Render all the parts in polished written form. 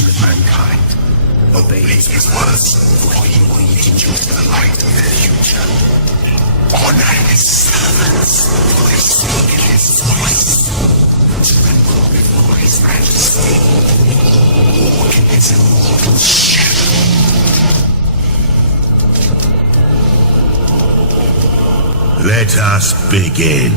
creation of mankind. Obey his words, for he will lead you to the light of the future. Honor his servants, for they speak his voice. Tremble before his majesty. Walk in his immortal shadow. Let us begin.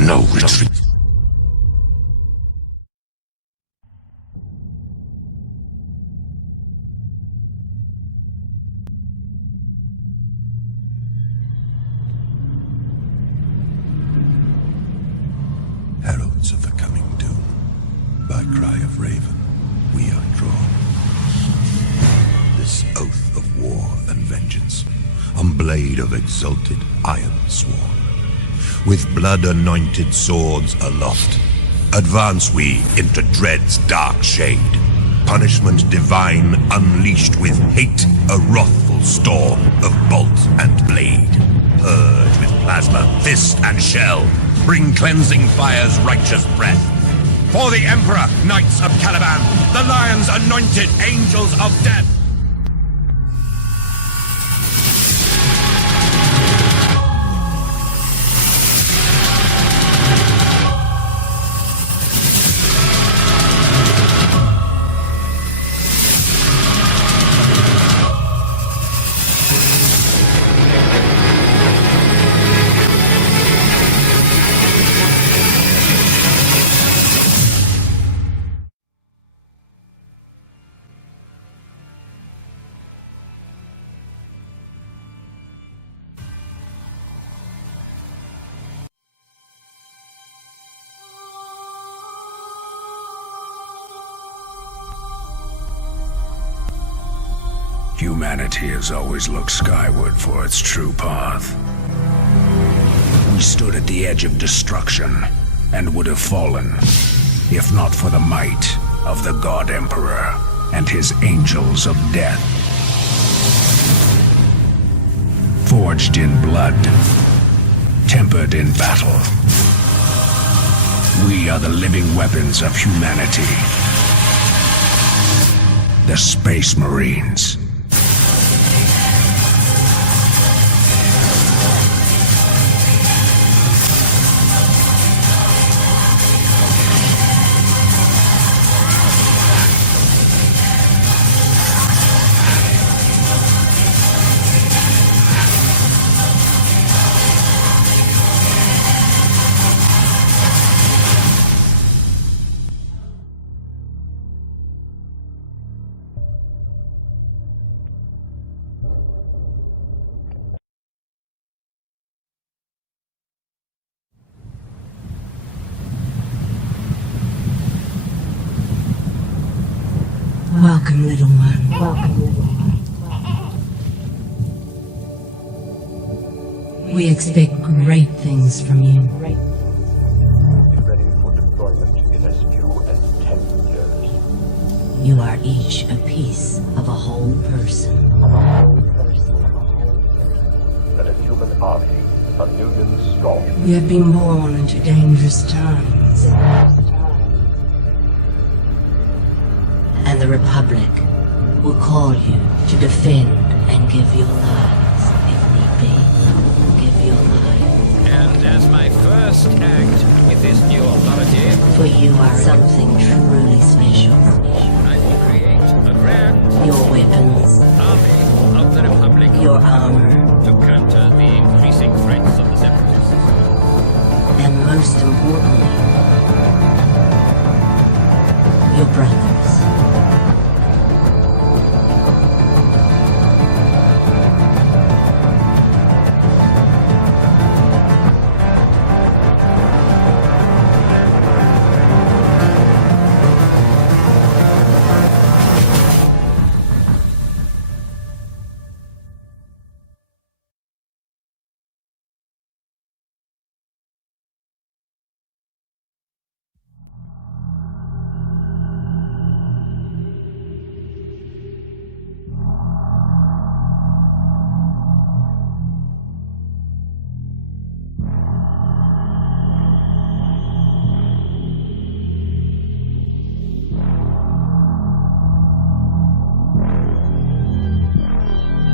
No retreat. Heralds of the coming doom, by cry of raven, we are drawn. This oath of war and vengeance, on blade of exalted iron sworn. With blood-anointed swords aloft, advance we into dread's dark shade. Punishment divine unleashed with hate, a wrathful storm of bolt and blade. Purge with plasma, fist and shell, bring cleansing fire's righteous breath. For the Emperor, Knights of Caliban, the Lion's anointed angels of death. Humanity has always looked skyward for its true path. We stood at the edge of destruction, and would have fallen, if not for the might of the God Emperor and his angels of death. Forged in blood, tempered in battle, we are the living weapons of humanity. The Space Marines. Welcome, little one. Welcome, little one. We expect great things from you. Be ready for deployment in as few as 10 years. You are each a piece of a whole person. And a human army, 1 million strong. You have been born into dangerous times. And the Republic will call you to defend and give your lives, if need be. Give your lives. And as my first act with this new authority, For you are something truly special. I will create a grand Your weapons, army of the Republic your armor, to counter the increasing threats of the Separatists. and most importantly, your brothers.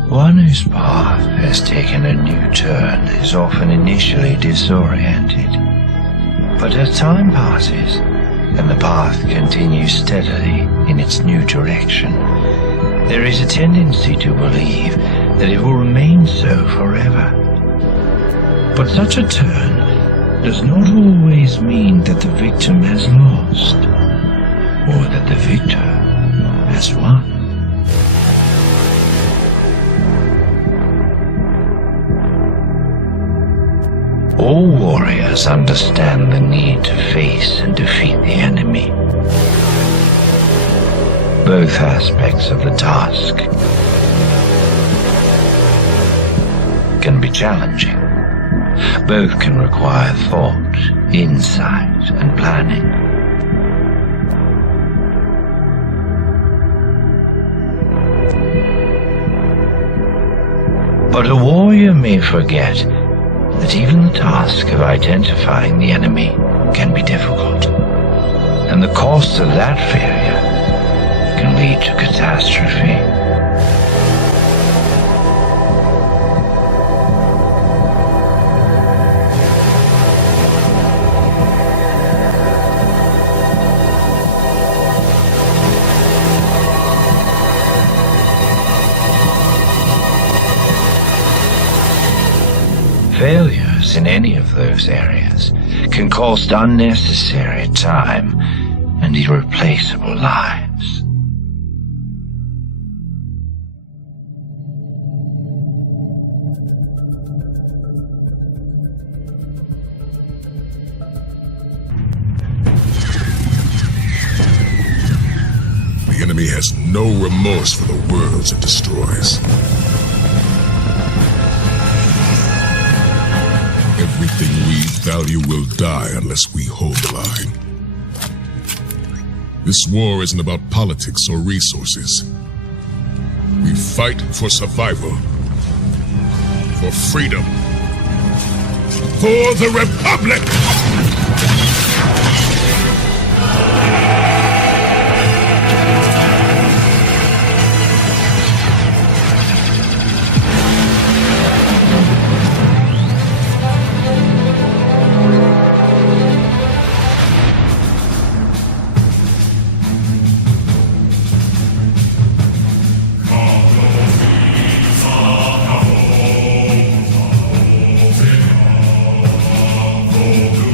One whose path has taken a new turn is often initially disoriented. But as time passes, and the path continues steadily in its new direction, there is a tendency to believe that it will remain so forever. But such a turn does not always mean that the victim has lost, or that the victor has won. All warriors understand the need to face and defeat the enemy. Both aspects of the task can be challenging. Both can require thought, insight, and planning. But a warrior may forget that even the task of identifying the enemy can be difficult, and the cost of that failure can lead to catastrophe. Failures in any of those areas can cost unnecessary time and irreplaceable lives. The enemy has no remorse for the worlds it destroys. Everything we value will die unless we hold the line. This war isn't about politics or resources. We fight for survival, for freedom, for the Republic! Oh,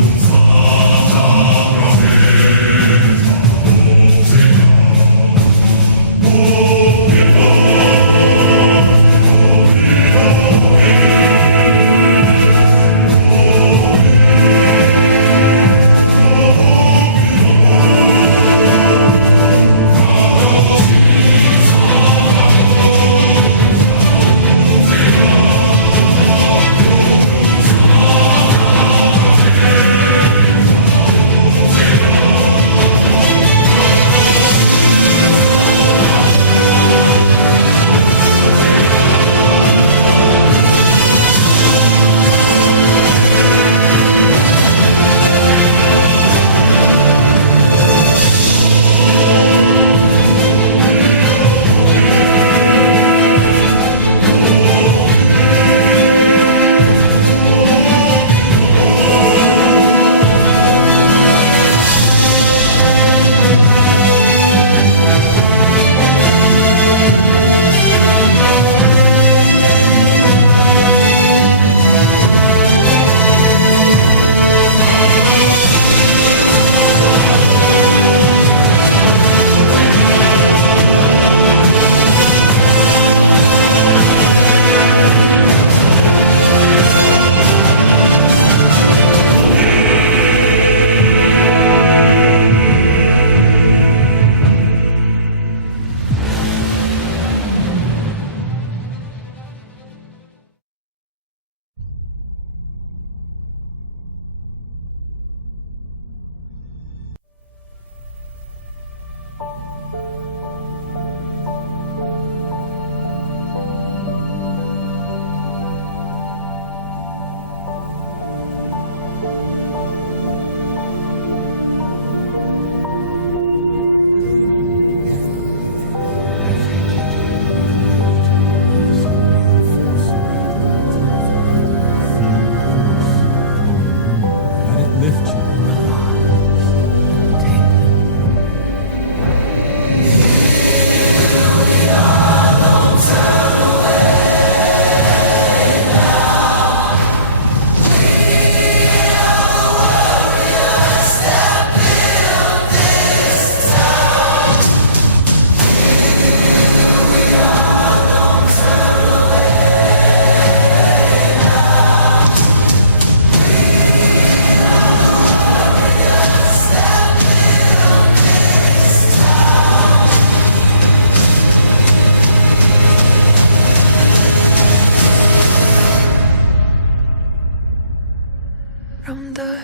from the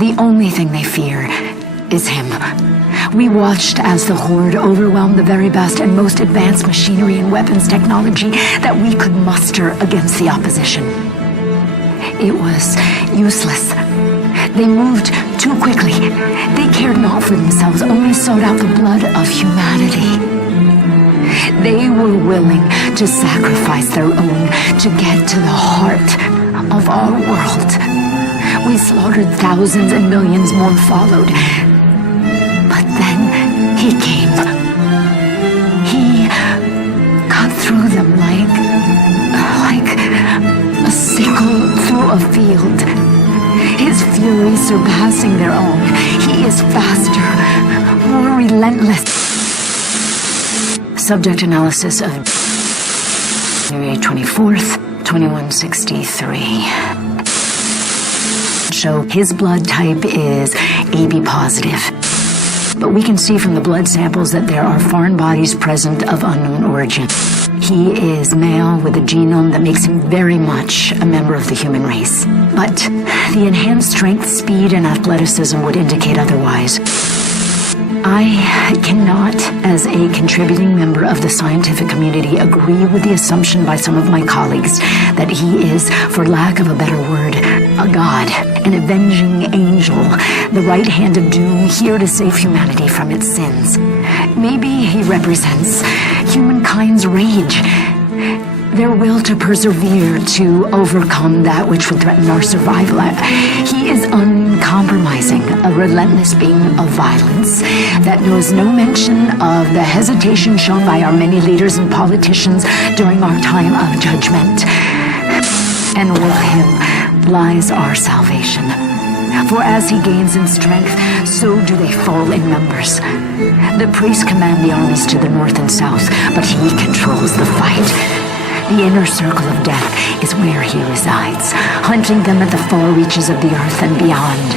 The only thing they fear is him. We watched as the Horde overwhelmed the very best and most advanced machinery and weapons technology that we could muster against the opposition. It was useless. They moved too quickly. They cared not for themselves, only sought out the blood of humanity. They were willing to sacrifice their own to get to the heart of our world. We slaughtered thousands and millions more followed. But then he came. He cut through them like a sickle through a field. His fury surpassing their own. He is faster, more relentless. Subject analysis of January 24th, 2163. Show his blood type is AB positive. But we can see from the blood samples that there are foreign bodies present of unknown origin. He is male with a genome that makes him very much a member of the human race. But the enhanced strength, speed, and athleticism would indicate otherwise. I cannot, as a contributing member of the scientific community, agree with the assumption by some of my colleagues that he is, for lack of a better word, a god, an avenging angel, the right hand of doom, here to save humanity from its sins. Maybe he represents humankind's rage, their will to persevere, to overcome that which would threaten our survival. He is uncompromising, a relentless being of violence that knows no mention of the hesitation shown by our many leaders and politicians during our time of judgment. And with him lies our salvation. For as he gains in strength, so do they fall in numbers. The priests command the armies to the north and south, but he controls the fight. The inner circle of death is where he resides, hunting them at the far reaches of the earth and beyond.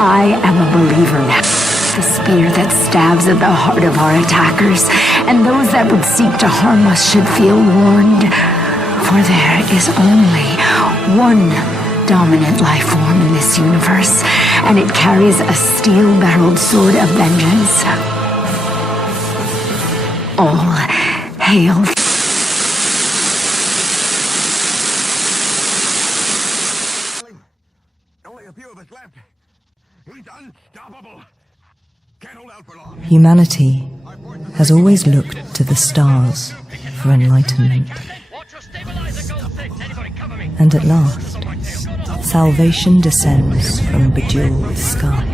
I am a believer now. The spear that stabs at the heart of our attackers, and those that would seek to harm us should feel warned. For there is only one dominant life form in this universe, and it carries a steel-barreled sword of vengeance. All hail. a few of us left. He's unstoppable. Can't hold out for long. Humanity has always looked to the stars for enlightenment. And at last, salvation descends from bejeweled sky.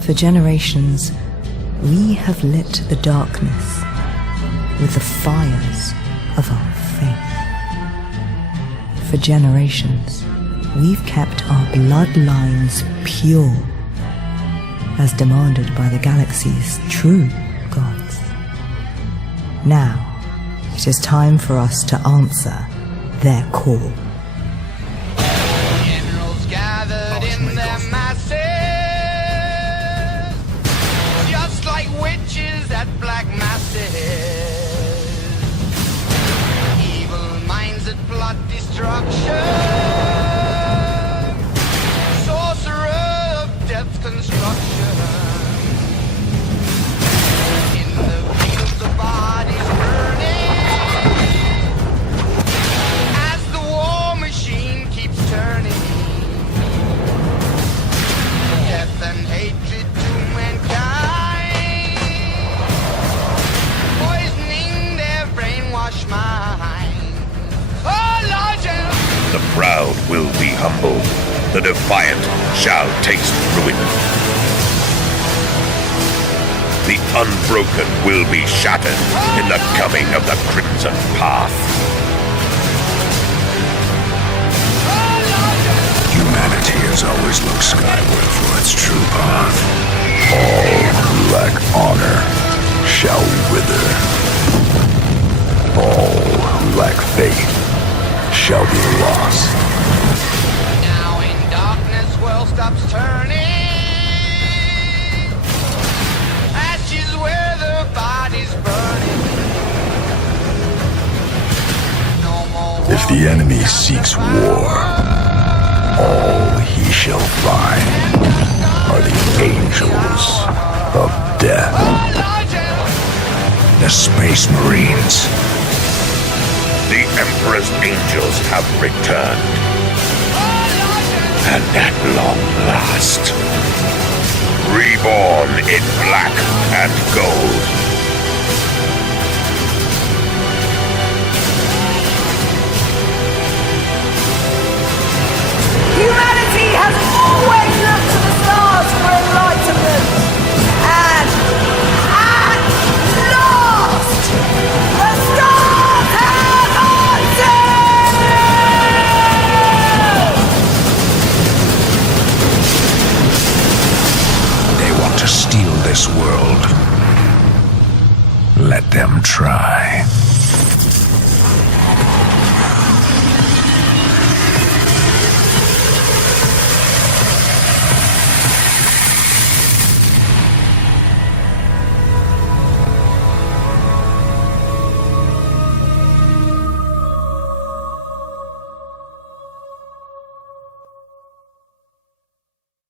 For generations, we have lit the darkness with the fires of our faith. For generations, we've kept our bloodlines pure, as demanded by the galaxy's true gods. Now, it is time for us to answer their call. Generals gathered in their masses, just like witches at black masses. Evil minds that plot destruction, sorcerer of death's construction. In the fields the bodies burning, as the war machine keeps turning. Death and hatred to mankind, poisoning their brainwashed mind. Oh, Lord, The proud will be humble. The defiant shall taste ruin. The unbroken will be shattered in the coming of the Crimson Path. Humanity has always looked skyward for its true path. All who lack honor shall wither. All who lack faith shall be lost. now in darkness, world stops turning. Ashes where the body's burning. No more If the enemy seeks war, all he shall find are the angels of death. The Space Marines. The Emperor's angels have returned. And at long last, reborn in black and gold. Humanity has always looked to the stars for enlightenment. And at last, the stars have answered! They want to steal this world. Let them try.